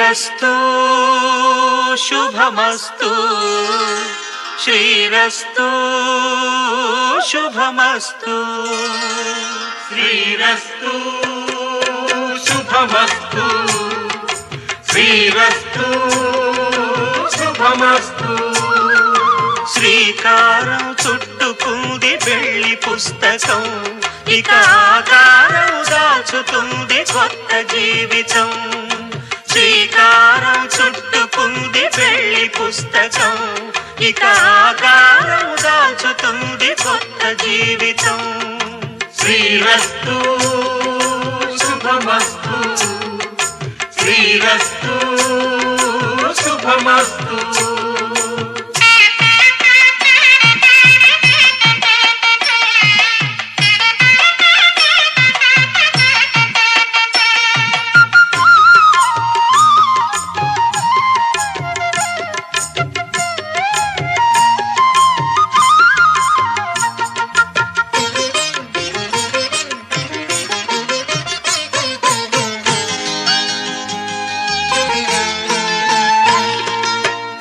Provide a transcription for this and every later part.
శ్రీరస్తు శుభమస్తు శ్రీరస్తు శుభమస్తు శ్రీరస్తు శుభమస్తు శ్రీరస్తు శుభమస్తు శ్రీకారం చుట్టుకుంది పెళ్లి పుస్తకం ఇక ఆకారం దాచుతుంది కొత్త జీవితం శ్రీకారం చుట్టుకుంది పెళ్లి పుస్తకం ఇక ఆకారం దాచుతుంది కొత్త జీవితం శ్రీరస్తు శుభమస్తు శ్రీరస్తు శుభమస్తు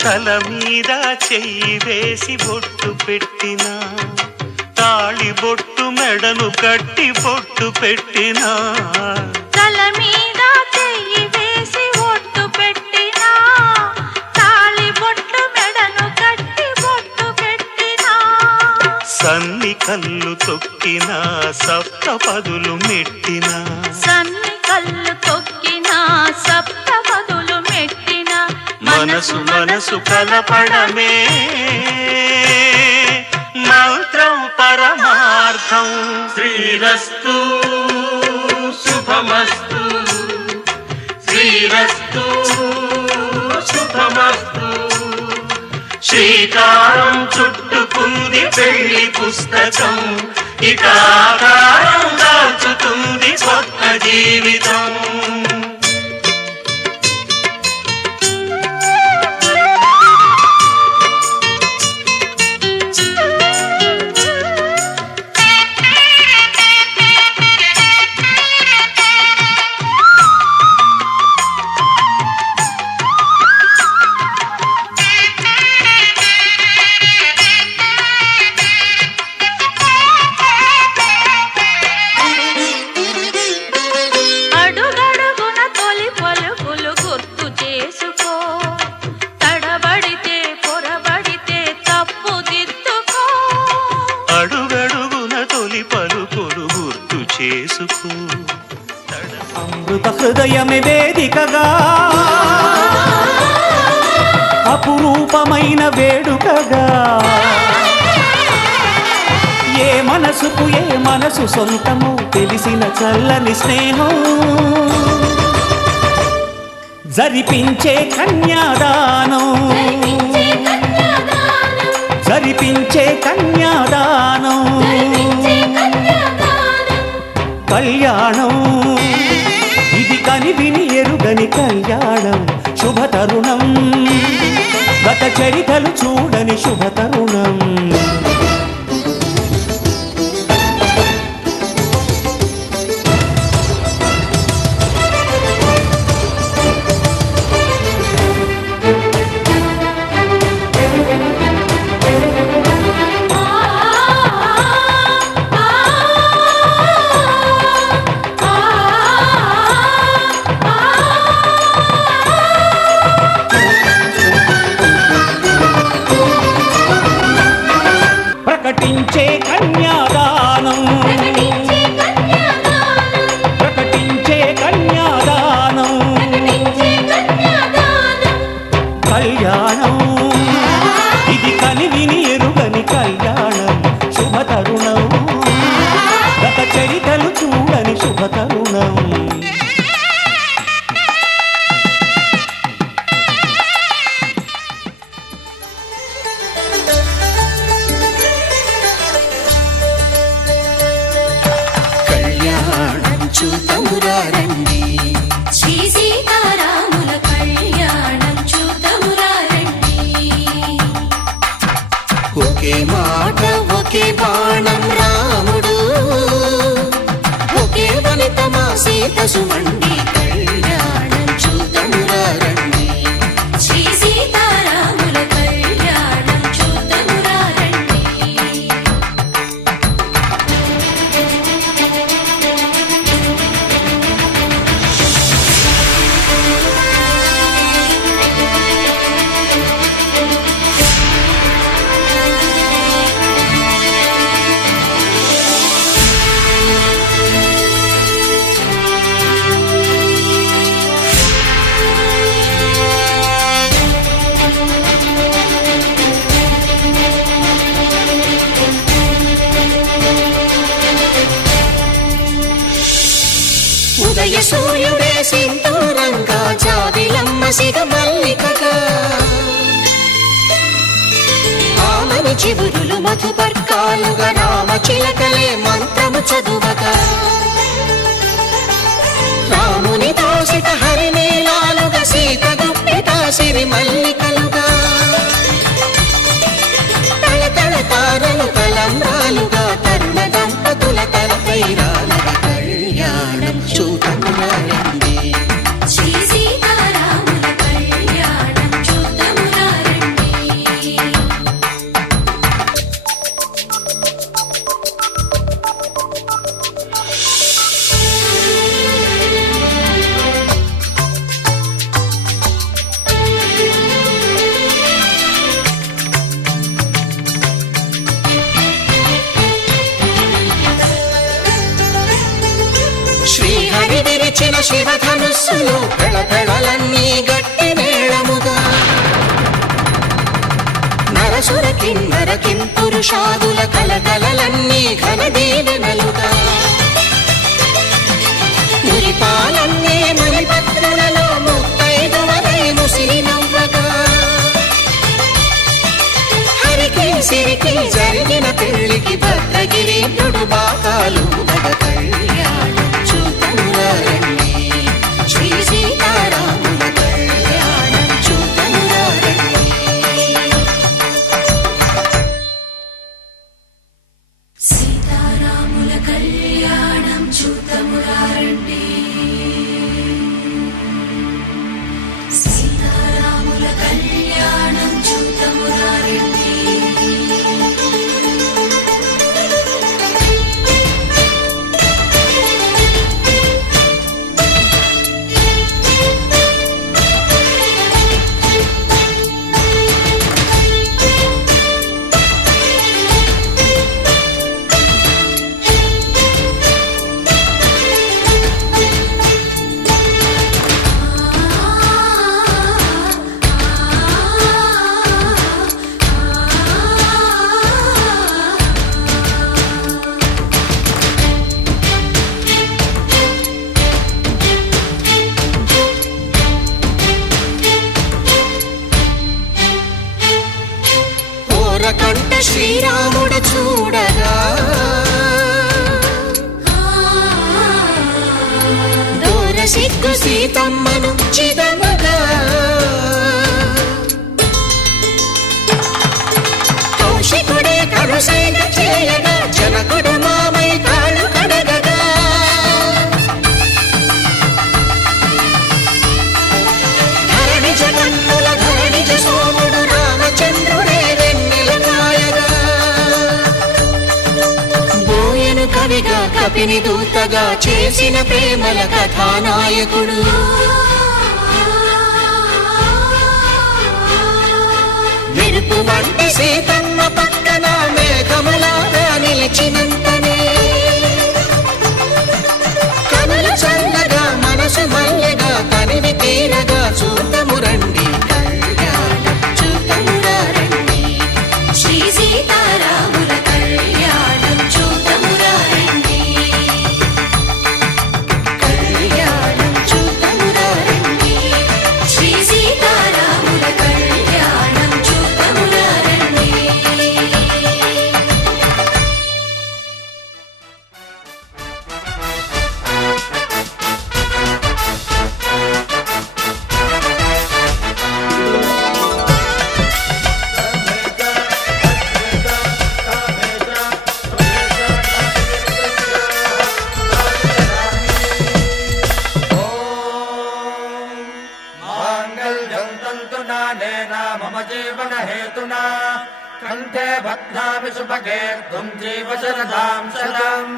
తల మీద చెయ్యి వేసి బొట్టు పెట్టినా తాళి బొట్టు మెడను కట్టి బొట్టు పెట్టినా తల మీద చెయ్యి వేసి బొట్టు పెట్టినా తాళి బొట్టు మెడను కట్టి బొట్టు పెట్టినా సన్ని కళ్ళు తొక్కినా సప్త పదులు మెట్టినా సన్ని కళ్ళు తొక్కినా సప్త పదులు మెట్టినా మనసు మనసు కలపడమే మంత్రం పరమార్థం శ్రీరస్తు శుభమస్తు శ్రీరస్తు శుభమస్తు శ్రీకారం చుట్టుకుంది పెళ్లి పుస్తకం ఇక ఆకారం దాచుతుంది కొత్త జీవితం చేసుకో అమృత హృదయమే వేదికగా అపురూపమైన వేడుకగా ఏ మనసుకు ఏ మనసు సొంతము తెలిసిన చల్లని స్నేహం జరిపించే కన్యాదానం జరిపించే కన్యాదానం కళ్యాణం ఇది కనివిని ఎరుగని కళ్యాణం శుభతరుణం గత చరితలు చూడని శుభతరుణం ప్రకటించే కన్యాదానం ప్రకటించే కన్యాదానం కళ్యాణం ఇది కనివిని ఎరుగని కళ్యాణం శుభతరుణం గత చరితలు చూడని శుభతరుణం చూతమురారండి శ్రీ సీతారాముల కళ్యాణం చూతమురారండి ఒకే మాట ఒకే బాణం రాముడు ఒకే వనిత మా సీత సుమండి కళ్యాణం చూతమురారండి సింధూరంగా జాబిలమ్మ సిగ మల్లికగా ఆమని చివురులు మధుపర్కాలుగా రామ చిలకలే మంత్రము చదువగా రాముని దోసిట హరినీలాలుగా సీత గుప్పిట సిరి మల్లికలుగా తళతళ తారలు తలంబ్రాలుగా తరుణ దంపతుల తలపైరాలుగా కళ్యాణం చూడమురారండి శ్రీ సీతారాముల కళ్యాణం చూడమురారండి శ్రీహరి విరిచిన శివధనుస్సులు పెళపెళలన్నీ గట్టి మేళముగా నరసుర కిన్నర కింపురుషాదుల కలకలలన్నీ ఘన దీవెనలుగా మురిపాలన్నీ మణిపత్రులలో ముత్తైదువలై ముసిరి నవ్వగా హరికి సిరికి జరిగిన పెళ్లికి భద్రగిరి నుడు బాకాలు కళ్యాణం చూడమురారండి శ్రీ సీతారాముల కళ్యాణం చూడమురారండి సీతారాముల కళ్యాణం చూడమురారండి సీతారాముల కళ్యాణం చూడమురారండి కంట శ్రీరాముడు చూడగా దూర సిగ్గు సీతమ్మను చిదమగా కౌశికుడే కరుసైన చేయగా జనకుడు మామై కాళ్ళు కడగగా ధరణి జగన్నుల ధరణిజ సోముడు రామచంద్రుడే కవిగా కపిని దూతగా చేసిన ప్రేమల కథానాయకుడు మెరుపు వంటి సీతమ్మ పక్కన మేఘములాగా నిలిచినంతనే కనులు చల్లగా మనసు మల్లెగా తనివి తీరగా చూడమురండి కళ్యాణం చూడమురారండి శ్రీ సీతారాముల కళ్యాణం చూడమురారండి కళ్యాణం చూడమురారండి శ్రీ సీతారాముల కళ్యాణం చూడమురారండి मम जीवन हेतुना कंठे बध्नामि सुभगे त्वं जीव शरदां शतम्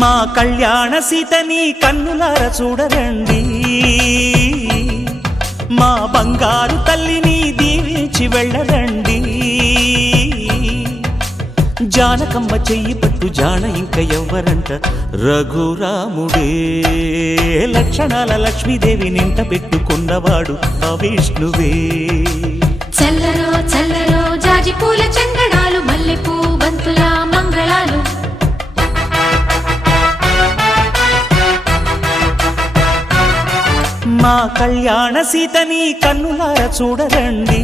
మా కళ్యాణ సీతని కన్నులార చూడరండి, మా బంగారు తల్లిని దీవించి వెళ్ళరండి. జానకమ్మ చెయ్యి పట్టు జాన ఇంక ఎవ్వరంట రఘురాముడే లక్షణాల లక్ష్మీదేవి నింట పెట్టుకున్నవాడు ఆ విష్ణువే చల్లరో చల్లరో జాజి పూల చందనాలు మల్లెపూ బంతుల మంగళాలు మా కళ్యాణ సీతని కన్నులార చూడరండి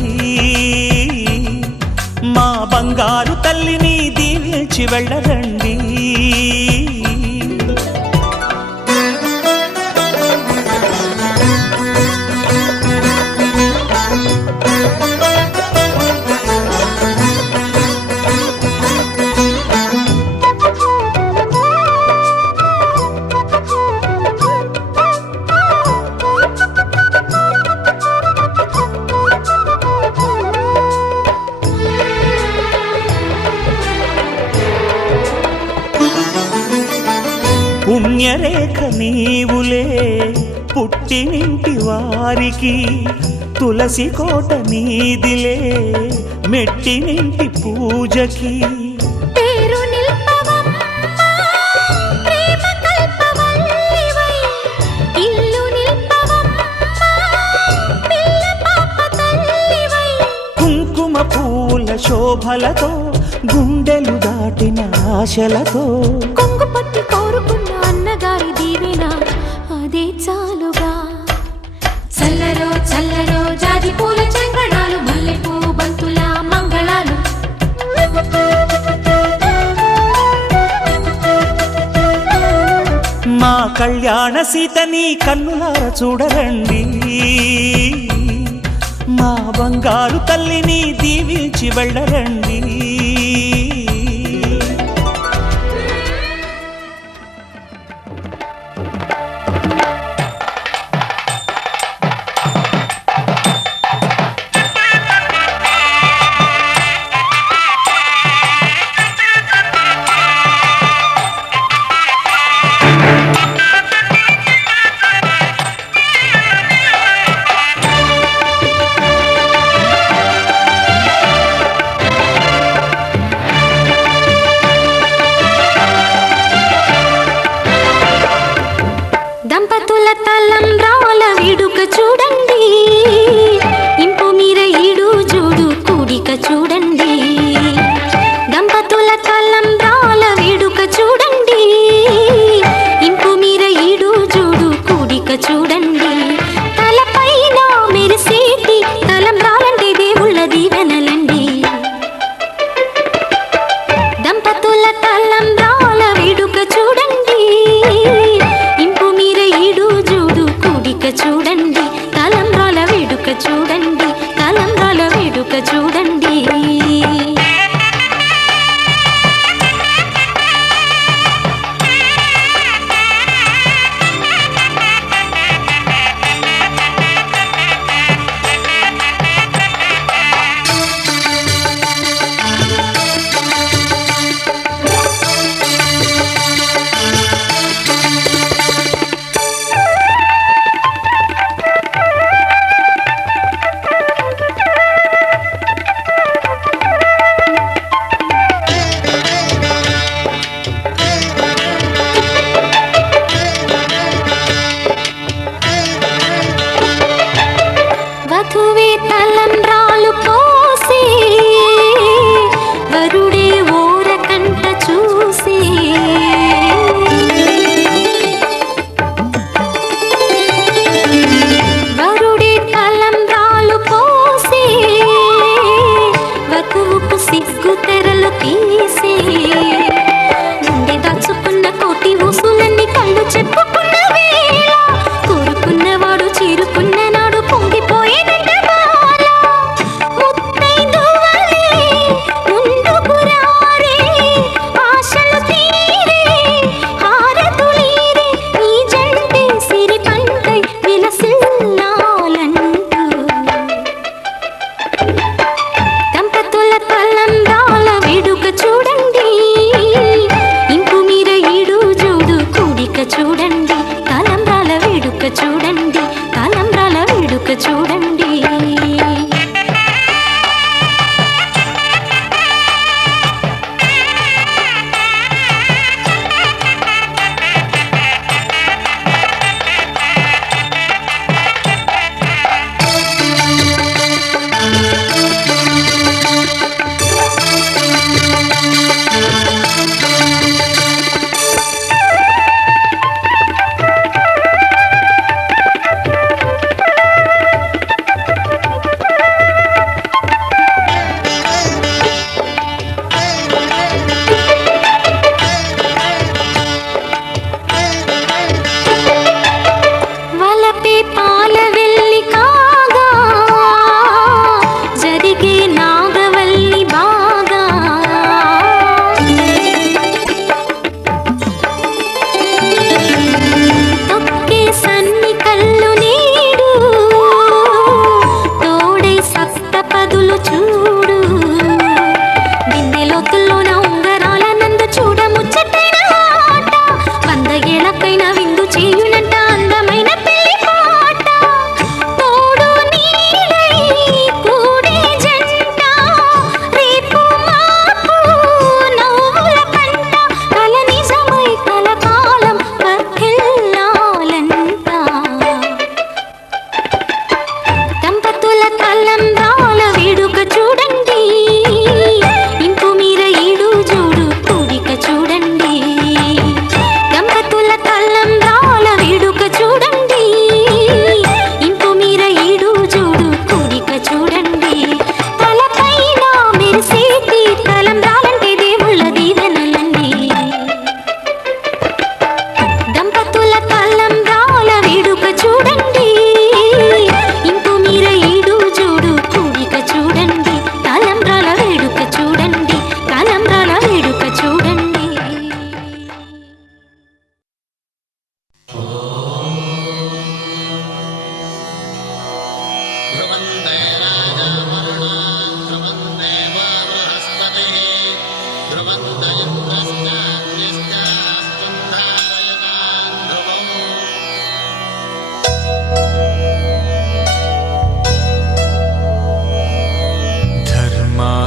మా బంగారు తల్లిని దీవించి వెళ్ళరండి పుణ్యరేఖ నీవులే పుట్టినింటి వారికి తులసి కోట నీదిలే మెట్టినింటి పూజకి పేరు నిల్పవమ్మా ప్రేమ కల్పవల్లివై ఇల్లు నిల్పవమ్మా పిల్ల పాప తల్లివై కుంకుమ పూల శోభలతో గుండెలు దాటిన ఆశలతో కొంగు పట్టి కోరుకున్న అన్నగారి దీవెన అదే చాలుగా చల్లరో చల్లరో జాజి పూల చంగడాలు మల్లెపూ బంతుల మంగళాలు మా కళ్యాణ సీతని కన్నులార చూడరండి మా బంగారు తల్లిని దీవించి వెళ్ళరండి దంపతుల తలంబ్రాల వేడుక చూడండి ఇంపు మీర ఈడు జోడు కూడిక చూడండి దంపతుల తలంబ్రాల వేడుక చూడండి ఇంపు మీర ఈడు జోడు కూడిక చూడండి తలపైన మెరిసేటి తలంబ్రాలంటే దేవుళ్ళ దీవెనలండి దంపతుల తలంబ్రాల వేడుక చూడండి ఇంపు మీర ఈడు జోడు కూడిక చూడండి తలం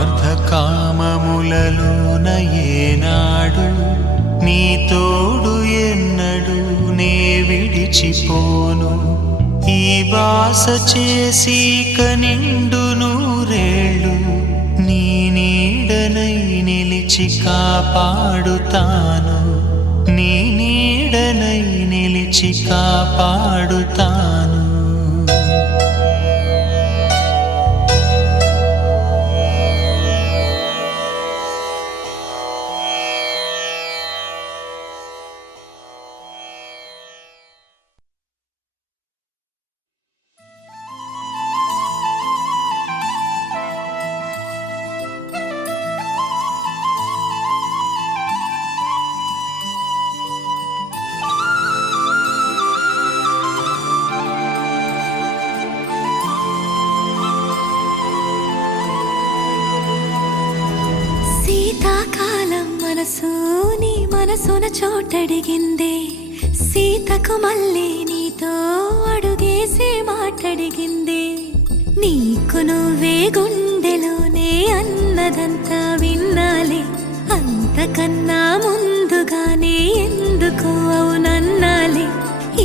స్వార్థ కామములలోన ఏనాడు నీ తోడు ఎన్నడు నే విడిచిపోను ఈ బాస చేసి కనిండు నూరేళ్ళు నీ నీడనై నిలిచి కాపాడుతాను నీ నీడనై నిలిచి కాపాడుతాను శీతాకాలం మనసు నీ మనసున చోటడిగిందే సీతకు మళ్ళీ నీతో అడుగేసి మాటడిగిందే నీకు నువ్వే గుండెలోనే అన్నదంతా విన్నాలే అంతకన్నా ముందుగానే ఎందుకు అవునన్నాలే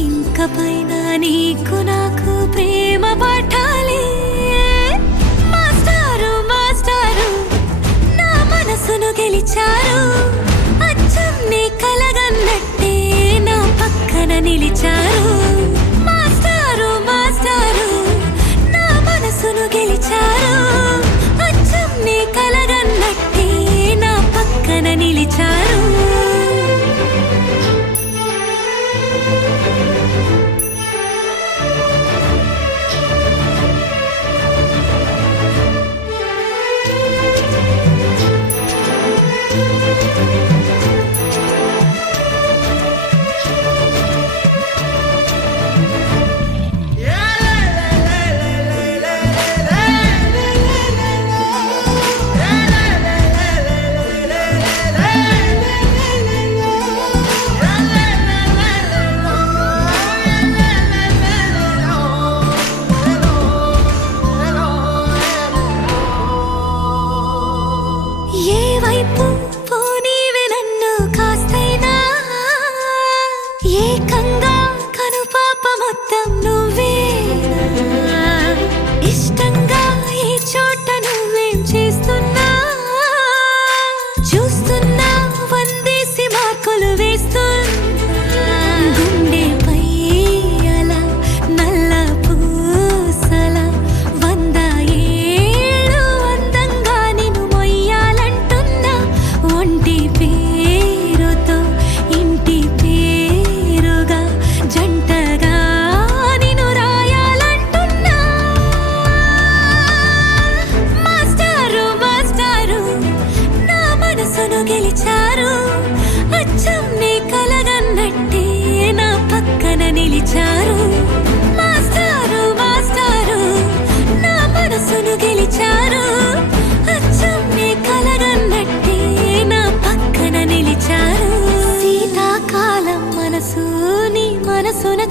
ఇంక పైన నీకు నాకు ప్రేమ పాఠాలే మాస్టారు మాస్టారు నా మనసును గెలిచారు అచ్చం నీ కలగన్నట్టే నా పక్కన నిలిచారు మాస్టారు మాస్టారు నా మనసును గెలిచారు అచ్చం నీ కలగన్నట్టే నా పక్కన నిలిచారు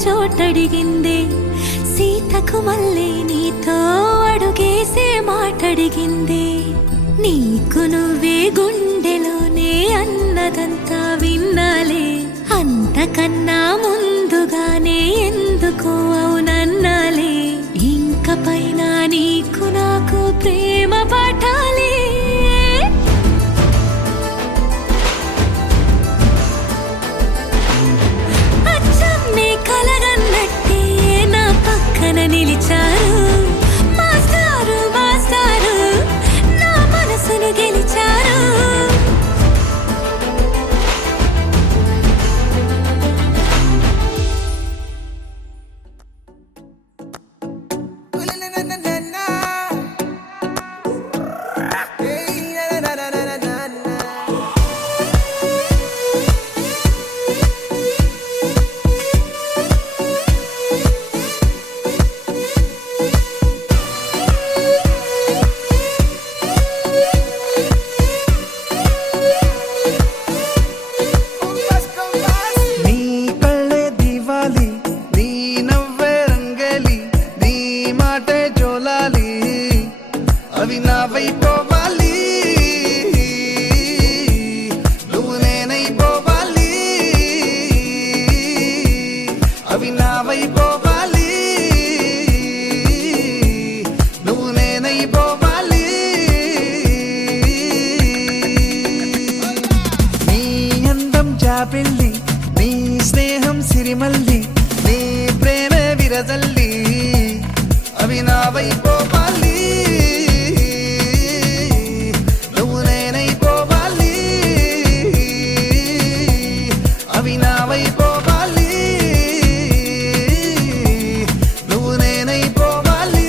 చోటడిగిందే సీతకు మళ్ళీ నీతో అడుగేసే మాటడిగిందే నీకు నువ్వే గుండెలోనే అన్నదంతా విన్నాలే అంతకన్నా ముందుగానే ఎందుకు అవునన్నాలే ఇంక పైన నీకు నాకు ప్రేమ పాఠాలే నిలిచారు మాస్టారు మాస్టారు నా మనసును గెలిచారు అవి నా వైపోవాలి జాబిల్లి నీ స్నేహం సిరిమల్లి నీ ప్రేమే విరజల్లి అవి నావైపోవాలి నువ్వు నేనైపోవాలి అవి నావైపోవాలి నువ్వు నేనైపోవాలి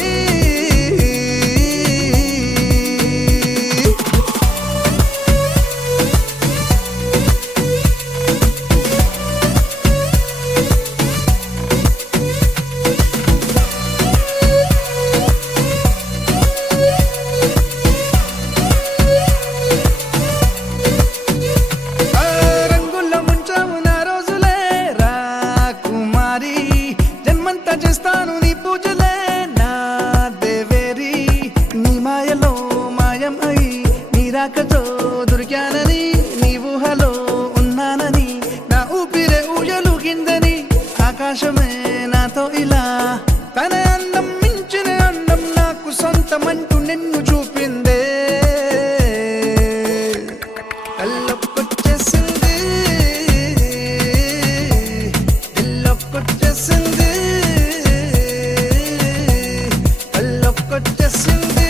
రంగుల్లో ముంచావు నా రోజులే రా కుమారి జన్మంతా చేస్తాను నీ పూజలే నా దేవేరి నీ మాయలో మాయం అయి నీ రాకతో దొరికానని నీ ఊహలో ఉన్నానని నా ఊపిరే ఊయలుగిందని ఆకాశమే నాతో ఇలా తన అందం మించిన అందం నాకు సొంతమంటూ నిన్ను చూపిందే కళ్ళొక్కొచ్చేసింది దిల్లొక్కొచ్చేసింది కళ్ళొక్కొచ్చేసింది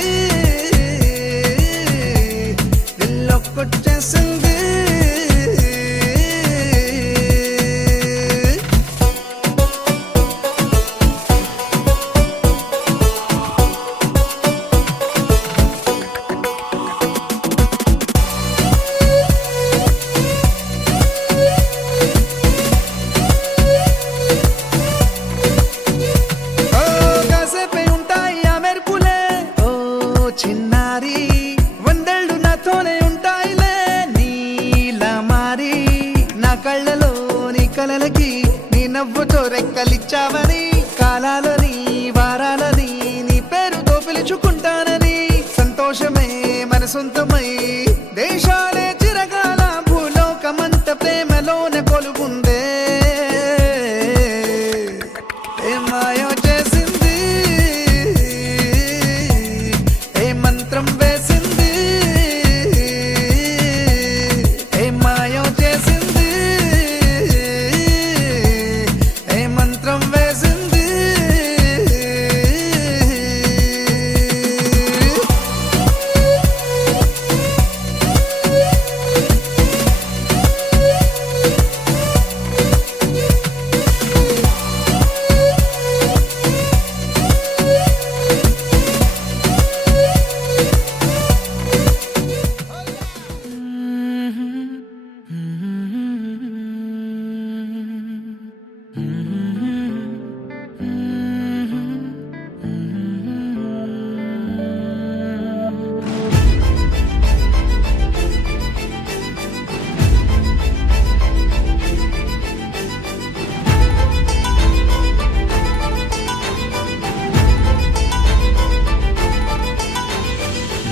దిల్లొక్కొచ్చేసింది ఓ కాసేపే ఉంటాయి ఆ మెరుపులే ఓ చిన్నారి వందేళ్ళు నాతోనే ఉంటాయిలే నీలా మారి నా కళ్ళలో నీ కలలకి నీ నవ్వుతో రెక్కలిచ్చావని కాలాలని వారాలని నీ పేరుతో పిలుచుకుంటానని సంతోషమే మన సొంతమై దేశాలే చిరకాల భూలోకమంత ప్రేమలోనే కొలుగుందే ఏ మాయో చేసింది ఏ మంత్రం వేసింది ఏ మాయో చేసింది ఏ మంత్రం వేసింది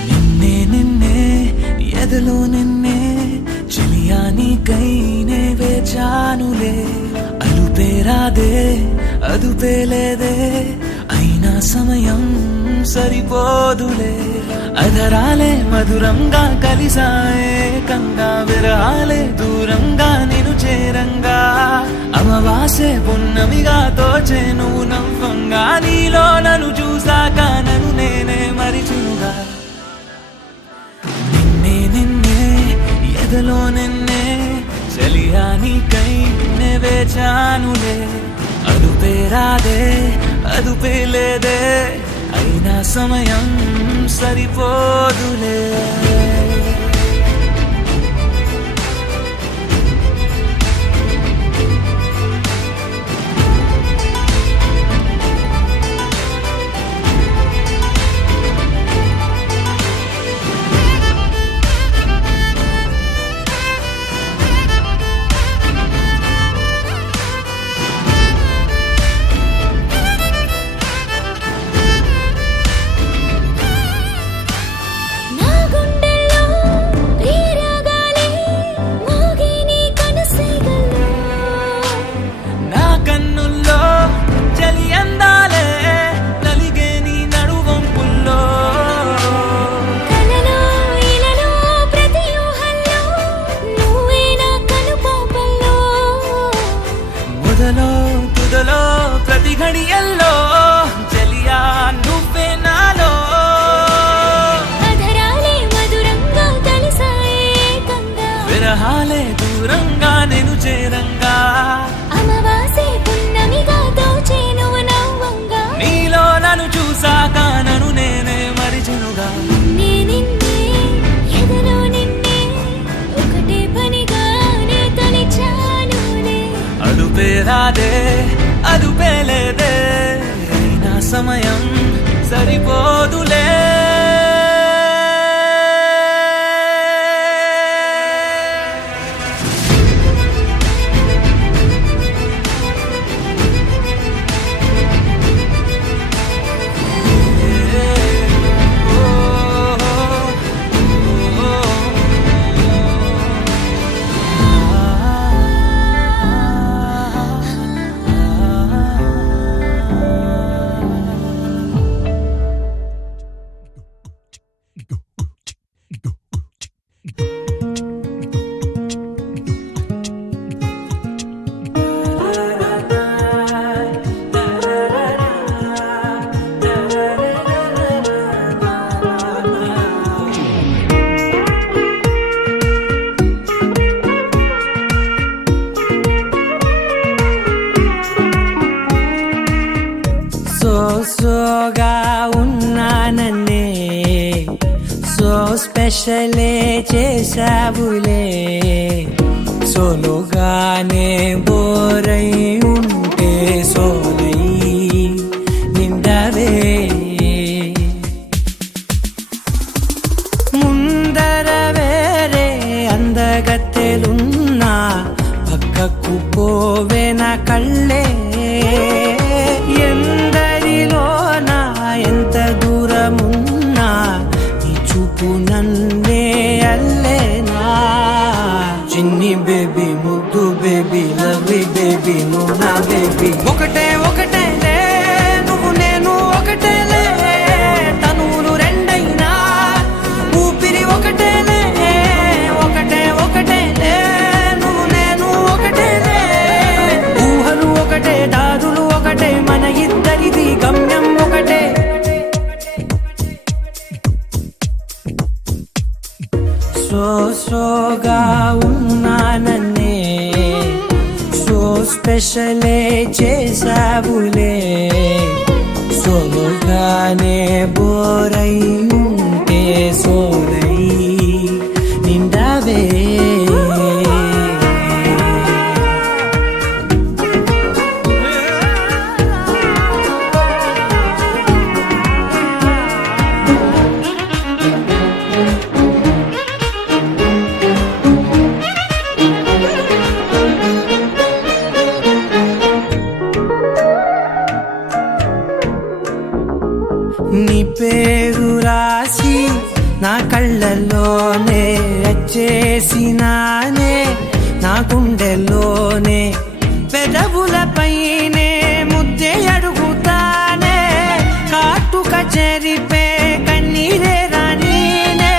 నిన్నే నిన్నే ఎదలో నిన్నే చెలియానికై నే వేచానులే అలుపేరాదే అదుపేలేదే అయినా సమయం సరిపోదులే అధరాలే మధురంగా కలిసాయే కంగా విరహాలే దూరంగా నిను చేరంగా అమవాసే పున్నమిగా తోచే నువ్వు నవ్వంగా నీలో నన్ను చూసాక నన్ను నేనే మరిచునుగా నిన్నే నిన్నే ఎదలో నిన్నే చెలియానికై నే వేచానులే అదుపేరాదే అదుపేలేదే అయినా సమయం సరిపోదులే నా వాలే దూరంగా నేను చేరంగా అమవాసే పున్నమిగా దోచేను నవ్వంగా నీలో నన్ను చూసాక నన్ను నేనే మరిచెనుగా నిన్నే నిన్నే ఎదలో నిన్నే ఒకటే పనిగా నే తలిచానులే అదుపే రాదే అదుపే లేదే అయినా సమయం సరిపోదులే సోగా ఉన్నానన్నే సో స్పెషలే చేసావులే సోలోగానే బోరై ఉంటే సోలై నిండవే ముందర వేరే అందగత్తెలున్నా పక్కకు పోవే నా కళ్ళే ఎందరిలోనా ఎంత దూరమున్నా నీ చూపు నన్నే అల్లేనా చిన్ని బేబీ ముద్దు బేబీ లవ్లీ బేబీ నువ్వు నా బేబీ ఒకటే ఒకటేలే నువ్వు నేను ఒకటేలే తనువులు రెండైనా ఊపిరి ఒకటేలే ఒకటే ఒకటేలే నువ్వు నేను ఒకటేలే ఊహలు ఒకటే దారులు ఒకటే మన ఇద్దరిది గమ్యం ఒకటే సోగా ఉన్నానన్నే సో స్పెషలే చేసావులే సోలోగానే బోరై ఉంటే సోలై నిండవే నీ పేరు రాసి నా కళ్ళల్లోనే వచ్చేసినానే నా గుండెల్లోనే పెదవులపైనే ముద్దే అడుగుతానే కాటుక చెరిపే కన్నీరే రానీనే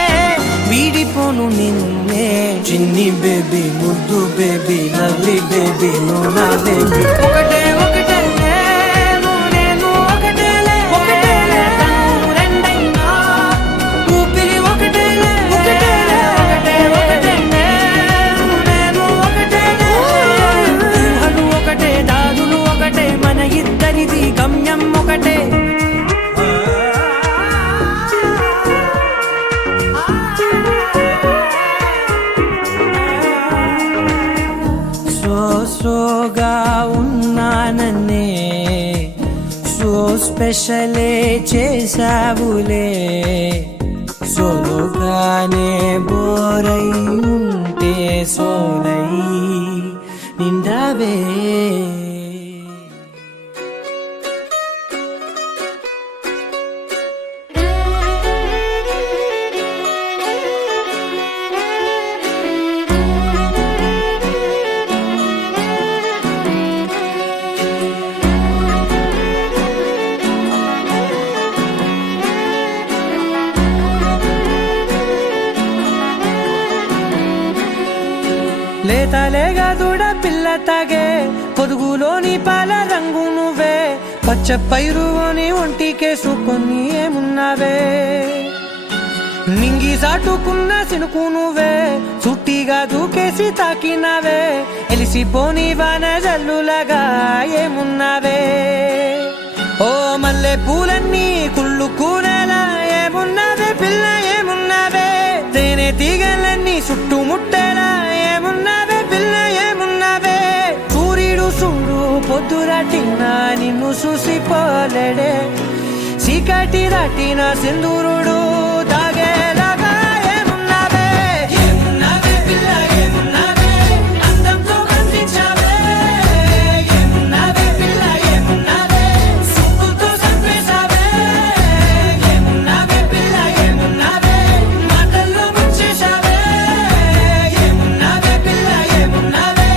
వీడిపోను నిన్నే చిన్ని బేబీ ముద్దు బేబీ లవ్లీ బేబీ నువ్వు నా బేబీ ఒకటే ఒకటేలే నువ్వు నేను ఒకటేలే ఒకటేలే తనువు రెండైనా ఊపిరి ఒకటేలే ఒకటేలే ఒకటే ఒకటేలే నువ్వు నేను ఒకటేలే ఊహలు ఒకటే దారులు ఒకటే మన ఇద్దరిది గమ్యం ఒకటే సోగా ఉన్నానన్నే సో స్పెషలే చేసావులే సోలోగానే బోరై ఉంటే సోలై నిండవే లేతలేగా దూడ పిల్ల తాగే పొదుగులోని పాల రంగు నువ్వే పచ్చ పైరుని ఒంటికేసుకొని ఏమున్నావే నింగి సాటుకున్న సినుకు నువ్వే చుట్టిగా దూకేసి తాకినావే ఎలిసిపోని వాన జల్లులగా ఏమున్నావే ఓ మల్లె పూలన్నీ కుళ్ళు కూరేలా ఏమున్నావే పిల్ల ఏమున్నావే తేనె తీగలన్నీ చుట్టుముట్టేలా ఏమున్నావే పిల్ల ఏమున్నావే సూర్యుడు చూడు పొద్దురాటినా నిన్ను చూసిపోలేడే చీకటి దాటిన సింధూరుడు తాగేలాగా ఏమున్నావే ఏమున్నావే పిల్ల ఏమున్నావే అందంతో కనిపించావే ఏమున్నావే పిల్ల ఏమున్నావే సుక్కుతో చంపేశావే ఏమున్నావే పిల్ల ఏమున్నావే మాటల్లో ముంచేశావే ఏమున్నావే పిల్ల ఏమున్నావే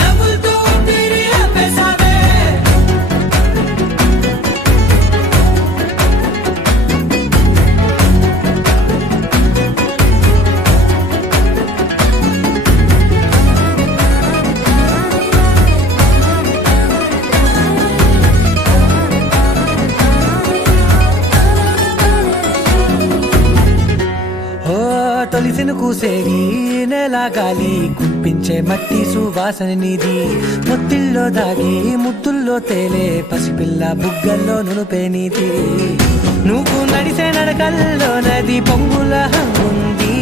నవ్వులతో ఊపిరి ఆపేశావే తొలిసిన కూసేరి నెల గాలి గుప్పించే మట్టి సువాసన నిధి ముత్తిల్లో దాగి ముద్దుల్లో తేలే పసిపిల్ల బుగ్గల్లో నునుపే నీది నువ్వు నడిసే నడకల్లో నది పొంగుల హంగుంది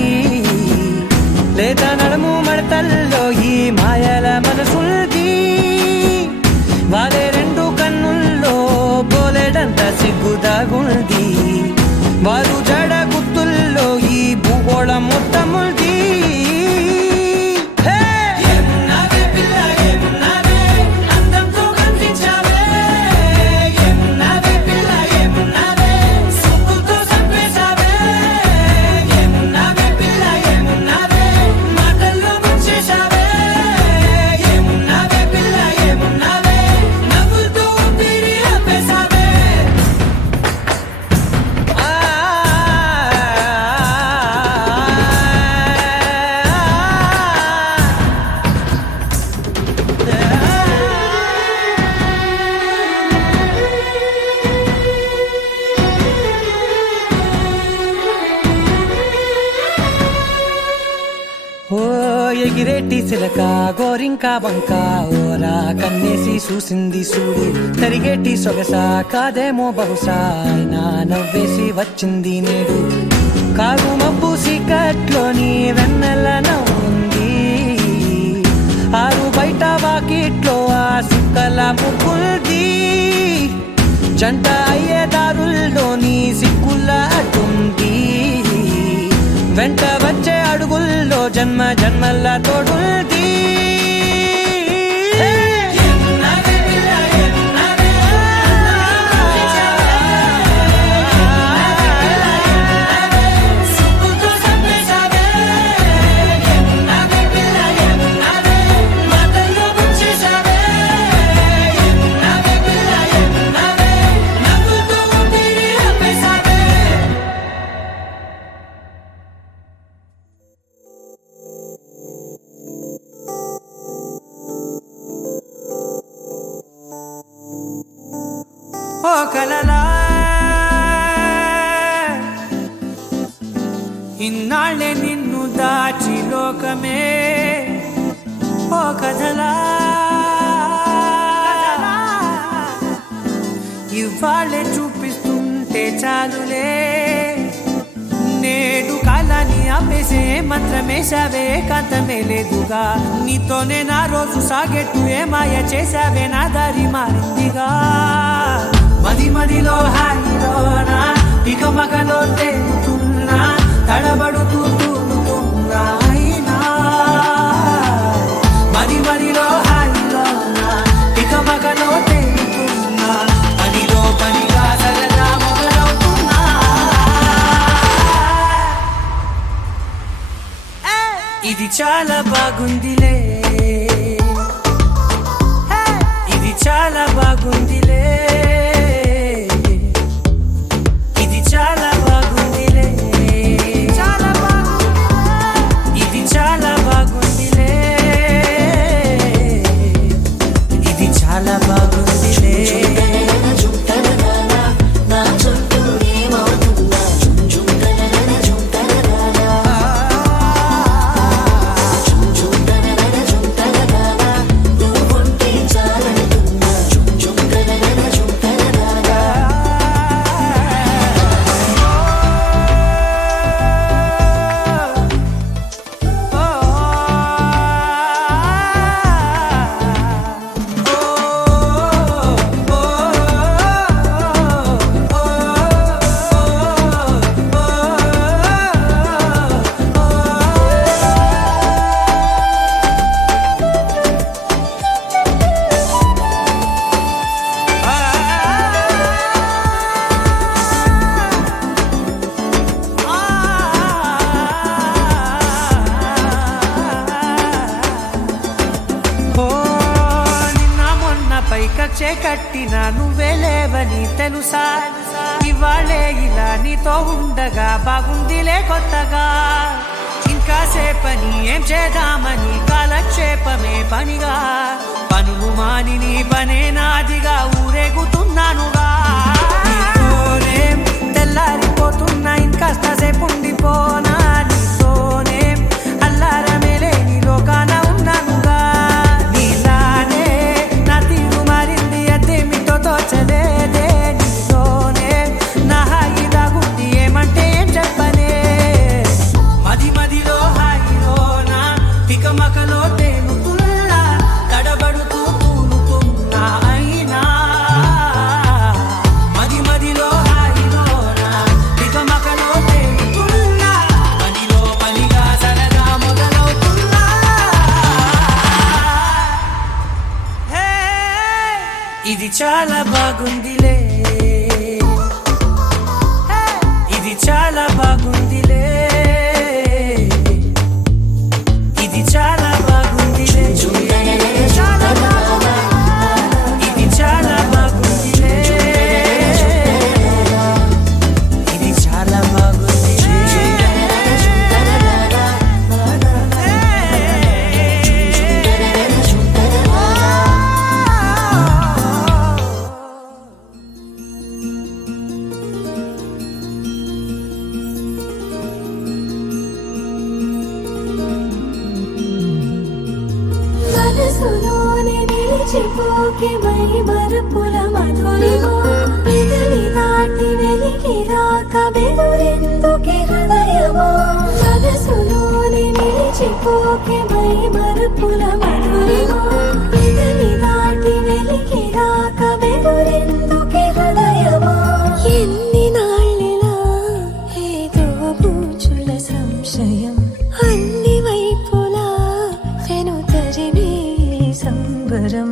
లేదా నడుము మడతల్లో ఈ మాయల మనసుంది వారే రెండు కన్నుల్లో బోలెడంత సిగ్గుదాగుంది వారు జడ గుర్తుల్లో ఈ భూగోళం మొత్తముంది ఏమున్నావే పిల్ల ఏమున్నావే అందంతో కనిపించావే ఏమున్నావే పిల్ల ఏమున్నావే సుక్కుతో చంపేశావే ఏమున్నావే పిల్ల ఏమున్నావే మాటల్లో ముంచేశావే ఏమున్నావే పిల్ల ఏమున్నావే నవ్వులతో ఊపిరి ఆపేశావే ఓ ఎగిరేటి చిలక గోరింకా బంక ఓరా కన్నేసి చూసింది చూడు తరిగేటి సొగస కాదేమో బహుశా అయినా నవ్వేసి వచ్చింది నేడు కారు మబ్బు సీకట్లోని వెన్నెల నవ్వుంది ఆరు బయట వాకిట్లో ఆ సుక్కల ముగ్గుల్ది జంట అయ్యే దారుల్లోని సిక్కుల అడ్డుంది వెంట వచ్చే అడుగుల్లో జన్మ జన్మల తోడుంది ఓ కలలా ఇన్నాళ్ళే నిన్ను దాచి లోకమే ఓ కథలా ఇవాళ్ళే చూపిస్తుంటే చాలులే నేడు కాలాన్ని ఆపేసే మంత్రమేశావే కాంతమే లేదుగా నీతోనే నా రోజు సాగెట్టు ఏ మాయ చేశావే నా దారి మారిందిగా మది మదిలో హాయిలోనా ఇక మగలో తేలుతున్నా తడబడుతూ తూలుతున్నా అయినా మది మదిలో హాయిలోనా ఇక మగలో తేలుతున్నా పనిలో పనిగా సరదా మొదలవుతున్నా ఇది చాలా బాగుందిలే ఇది చాలా బాగుందిలే ఇది చాలా బాగుందిలే చాలా బాగుంది ఇది చాలా బాగుందిలే ఇది చాలా బాగుందిలే నా చుట్టూ ఏమవుతుందా జుంజుంతన కంచే కట్టిన నువ్వే లేవని తెలుసా ఇవాళే ఇలా నీతో ఉండగా బాగుందిలే కొత్తగా ఇంకా సేపని ఏం చేద్దామని కాలక్షేపమే పనిగా పనులు మాని నీ పనే నాదిగా ఊరేగుతున్నానుగా నీతోనే తెల్లారిపోతున్నా ఇంకాస్త సేపు ఉండిపోనా నీతోనే అల్లారమే లేని లోకాన ఉన్నానుగా నీలానే నా తీరు మారింది అదేమిటో తోచలేదే నీతోనే నా హాయి దాగుంది ఏమంటే ఏం చెప్పనే మది మదిలో హాయిలోనా పికమకలో తేలుతున్నా తడబడుతూ తూలుతున్నా అయినా మది మదిలో హాయిలోనా పికమకలో తేలుతున్నా పనిలో పనిగా సరదా మొదలవుతున్నా హే ఇది చాలా బాగుందిలే ఇది చాలా బాగుందిలే ఇది చాలా బాగుందిలే చాలా బాగుంది ఇది చాలా బాగుందిలే ఇది చాలా మనసులోనే నిలిచిపోకే మై మరుపుల మధురిమా పెదవి దాటి వెలికి రాక బెదురెందుకే హృదయమా మనసులోనే నిలిచిపోకే మై మరుపుల మధురిమా పెదవి దాటి వెలికి రాక బెదురెందుకే హృదయమా ఎన్ని నాళ్ళిలా ఏదో బూచుల సంశయం అన్ని వైపులా వెనుతరిమే సంబరం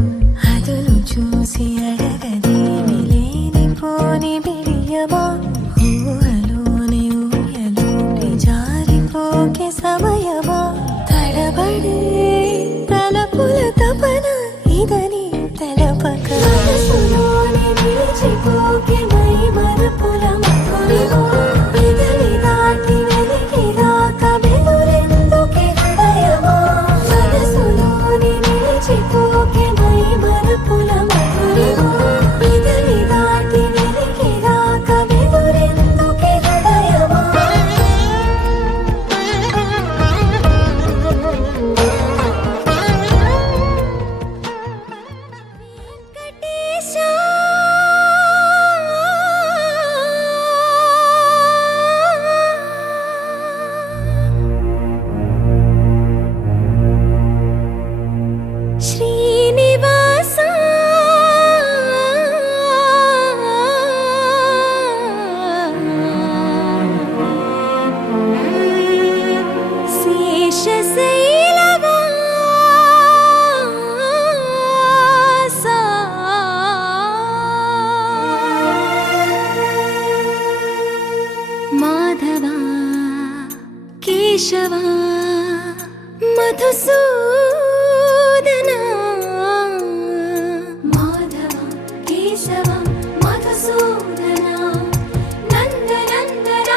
అదును చూసి అడగదేమి లేనిపోని బిడియమా ఊహలోని ఊయలోని జారిపోకే సమయమా తడబడే తలపుల తపన ఇదని తెలపక మనసులోని నిలిచిపోకే మై మరుపుల మధురిమా పెదవి దాటి వెలికి రాక బెదురెందుకే హృదయమా మనసులోని నిలిచిపోకే మై మరుపుల మధురిమా పెదవి దాటి వెలికి రాక బెదురెందుకే హృదయమా వెంకటేశా శ్రీనివాస శేషశైలవాస మాధవ కేశవ మధుసూదన మాధవ కేశవ మధుసూదన నందనందన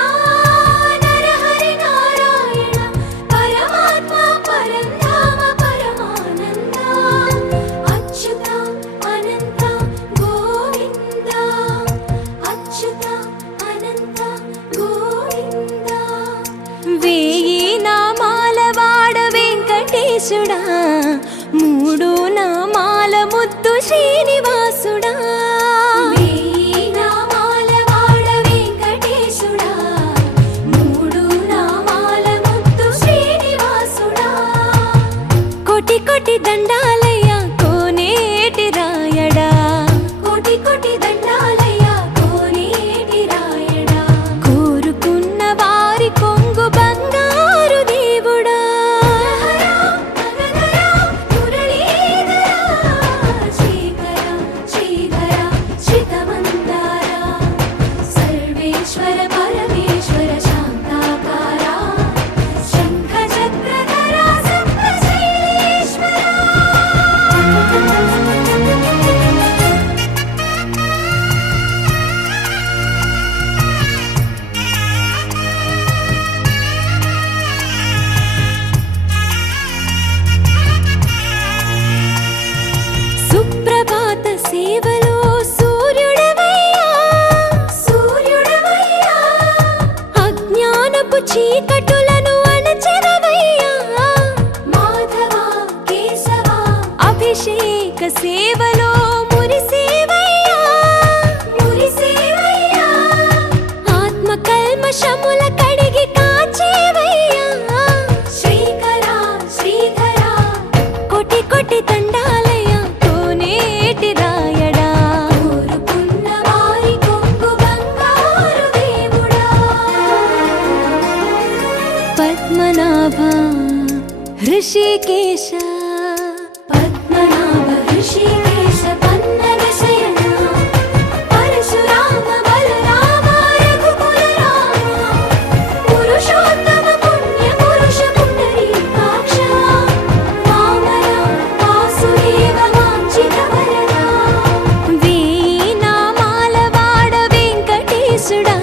నరహరి నారాయణ పరమాత్మ పరంధామ పరమానంద అచ్యుత అనంత గోవింద అచ్యుత అనంత గోవింద వేయి నామాల వాడ వెంకటేశుడా మూడు నామాల ముద్దు శ్రీనివాసుడా వేయి నామాల వాడ వెంకటేశుడా మూడు నామాల ముద్దు శ్రీనివాసుడా కోటి కోటి దండాలయ్య కోనేటి రాయడా కోటి కోటి దండాలయ్య కోనేటి రాయడా కోరుకున్న వారి కొంగు బంగారు దేవుడా శ్రీకర శ్రీధర శ్రితమందార సర్వేశ్వర పరమేశ్వర శాంతాకార శంఖ చక్రధర సప్తశైలేశ్వర పద్మనాభ హృషికేశ పద్మనాభ హృషికేశ పన్నగ శయన పరశురామ బలరామ రఘుకుల రామ పురుషోత్తమ పుణ్య పురుష పుండరీకాక్ష వామన వాసుదేవ వాంఛిత వరదా వేయి నామాల వాడ వెంకటేశుడా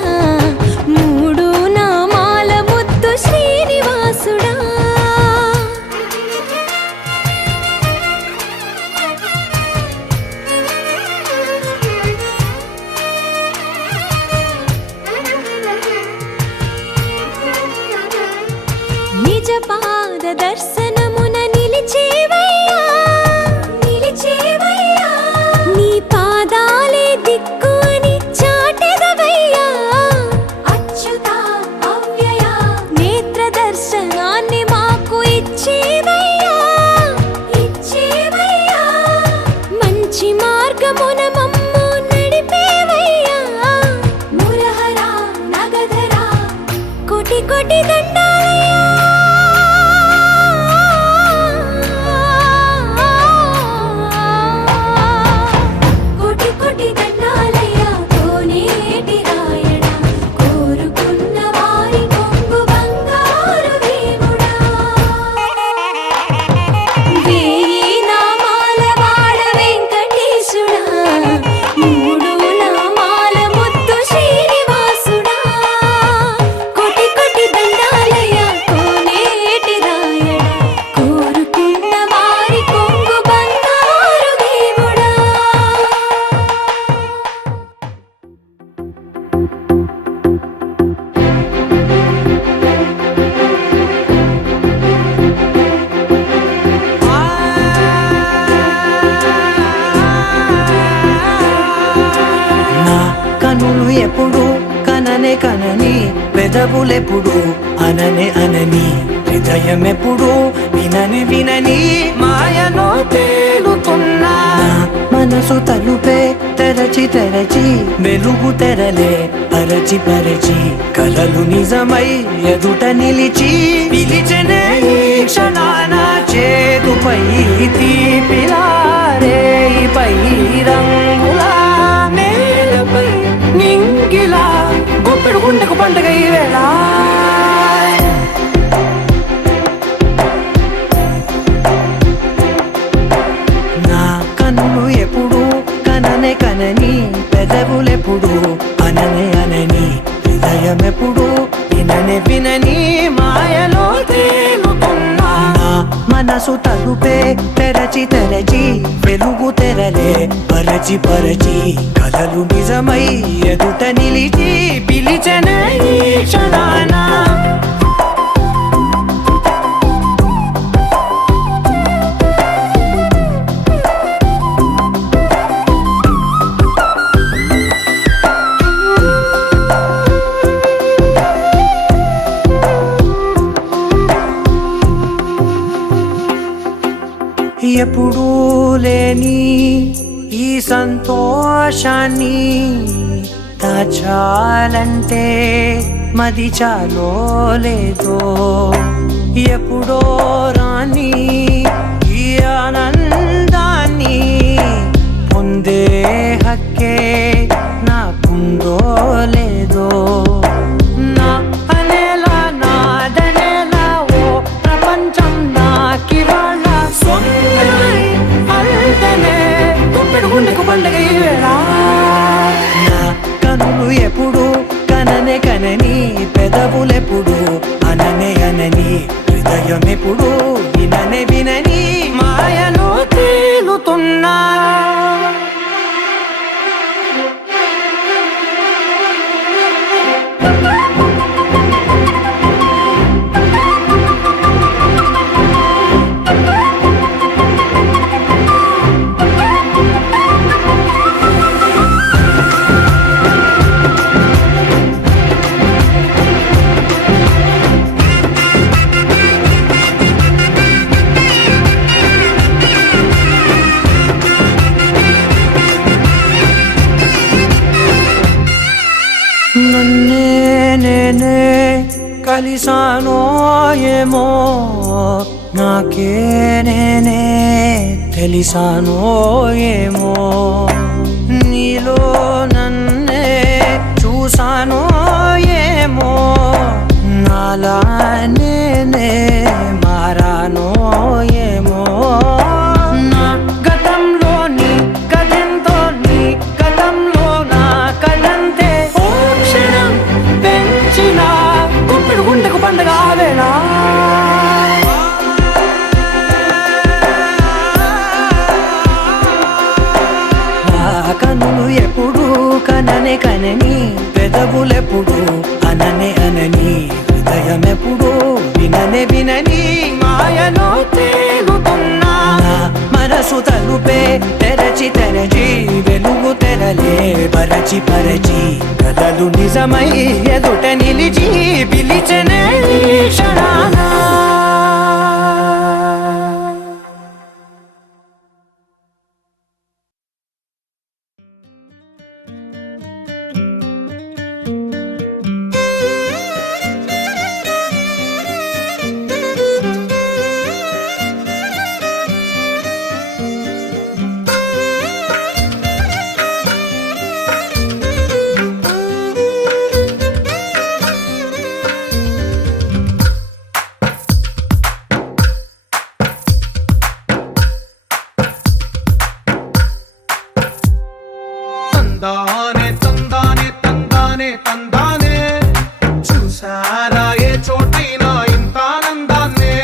మూడు నామాల ముద్దు శ్రీనివాసుడా నిజ పాద దర్శనమున నిలిచేవయ్యా నిలిచేవయ్యా నీ పాదాలే దిక్కు అని చాటెదవయ్యా అచ్యుత అవ్యయ నేత్ర దర్శనాన్ని మాకు ఇచ్చేవయ్యా ఇచ్చేవయ్యా మంచి మార్గమున మమ్ము నడిపేవయ్యా మురహర నగధర కోటి కోటి దండాలయ్యా కోటి కోటి దండాలయ్యా కోనేటి రాయణ కోరుకున్న వారి కొంగు బంగారు దేవుడా వేయి నామాల వాడ వెంకటేశుడా మూడు నామాల ముద్దు శ్రీనివాసుడా కోటి కోటి దండాలయ్యా కోనేటి రాయణ కోరుకున్న వారి కొంగు బంగారు దేవుడా నా కనులు ఎప్పుడు కననే కనని పెదవులెప్పుడు అననే అనని హృదయం ఎప్పుడు వినని వినని మాయలో తేలుతున్నా నా మనసు తలుపే తెరచి తెరచి వెలుగు తెరలే పరచి పరచి కలలు నిజమై ఎదుట నిలిచి పిలిచనే ఈ క్షణాన చేతుపై తీపిలారే పై రంగులా నేలపై నింగిలా గుప్పెడు గుండెకు పండుగ ఈ వేళ నా కన్నులు ఎప్పుడు కననే కనని పెదవులెప్పుడు అననే అనని హృదయం ఎప్పుడు విననే వినని మాయలో తేలుతున్నా నా మనసు తలుపే తెరచి తెరచి వెలుగు తెరలే పరచి పరచి కలలు నిజమై ఎదుట నిలిచి పిలిచనే ఈ క్షణాన ఎప్పుడూ లేని ఈ సంతోషాన్ని దాచాలంటే మది చాలో లేదో ఎప్పుడో రాని ఈ ఆనందాన్ని పొందే హక్కే నాకుందో లేదో నా అనేలా నాదనేలా ఓ ప్రపంచం నాకివాళ అల్దనే గుప్పెడు గుండెకు పండుగ ఈ వేళ నా కనులు ఎప్పుడు కననే కనని పెదవులెప్పుడు అననే అనని హృదయం ఎప్పుడు విననే వినని మాయలో తేలుతున్నా ఏమో నాకే నేనే తెలిసానో ఏమో నీలో నన్నే చూసానో ఏమో నాలా నేనే మారానో ఏమో నా గతంలోని కథంతో నీ గతంలో నా కథంతే ఓ క్షణం పెంచిన గుప్పెడు గుండెకు పండగ ఆవేనా కనులు ఎప్పుడు కననే కనని పెదవులెప్పుడు అననే అనని హృదయం ఎప్పుడు విననే వినని మాయలో తేలుతున్నా మనసు తలుపే తెరచి తెరచి వెలుగు తెరలే పరచి పరచి కలలు నిజమై ఎదుట నిలిచి పిలిచనే క్షణానా తందానే తందానే తందానే తందానే చూసారా ఏ చోటైనా ఇంత ఆనందాన్నే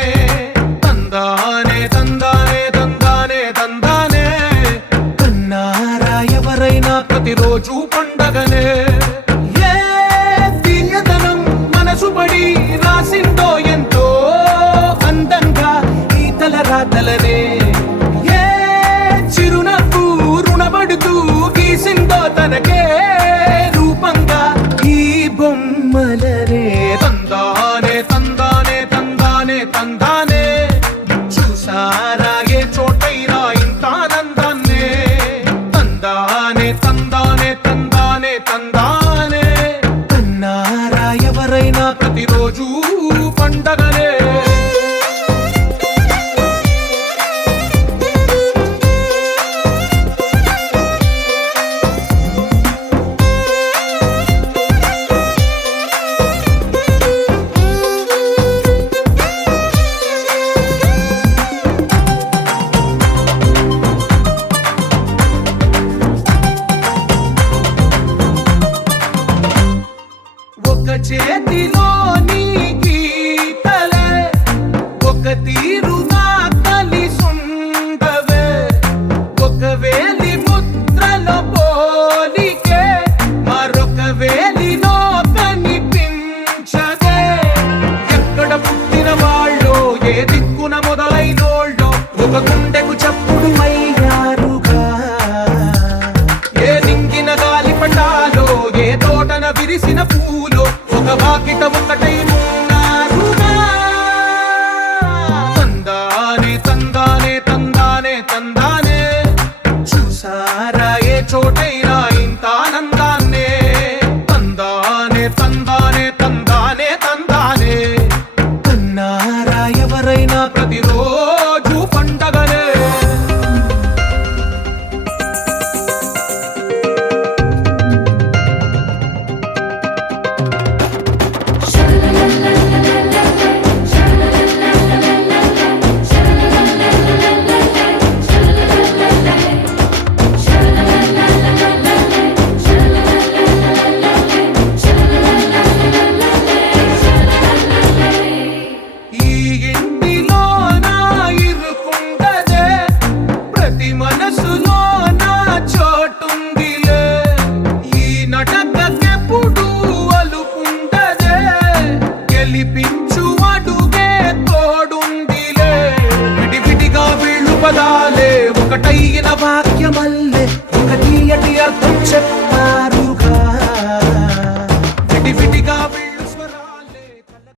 తందానే తందానే తందానే తందానే కన్నారా ఎవరైనా ప్రతిరోజు పండగనే ఏ తీయదనం మనసు పడి రాసిందో ఎంతో అందంగా ఈ తలరాతలనే ఏ చిరునవ్వు రుణపడుతూ గీసిందో తనకే రూపంగా ఈ బొమ్మలనే తందానే తందానే తందానే తందానే చూసారా ఏ చోటైనా ఇంత ఆనందాన్నే తందానే తందానే తందానే తందానే కన్నారా ఎవరైనా ప్రతిరోజు పండగనే ఒక చేతిలో నీ గీతలే ఒక తీరుగా కలిసుండవే ఒక వేలి ముద్రల పోలికే మరొక వేలిలో కనిపించదే ఎక్కడ పుట్టిన వాళ్ళో ఏ దిక్కున మొదలైనోళ్ళో ఒక గుండెకు చప్పుడు అయ్యారుగా ఏ దింగిన గాలి పటాలో ఏ తోటన విరిసిన పూలో ఒక వాకిట ఒకటై ఉన్నారుగా తందానే తందానే తందానే తందానే చూసారా ఏ చోటైనా ఇంత ఆనందాన్నే తందానే తందానే తందానే తందానే కన్నారా ఎవరైనా ప్రతిరోజు పండగనే ఈ ఇంటిలో నా ఇరుకుండదే ప్రతి మనసులో నా చోటుందిలే ఈ నటకెప్పుడు అలుకుండదే గెలిపించు అడుగే తోడుందిలే విడివిడిగా వీళ్ళు పదాలే ఒకటైన వాక్యమల్లే ఒక తీయటి అర్థం చెప్పు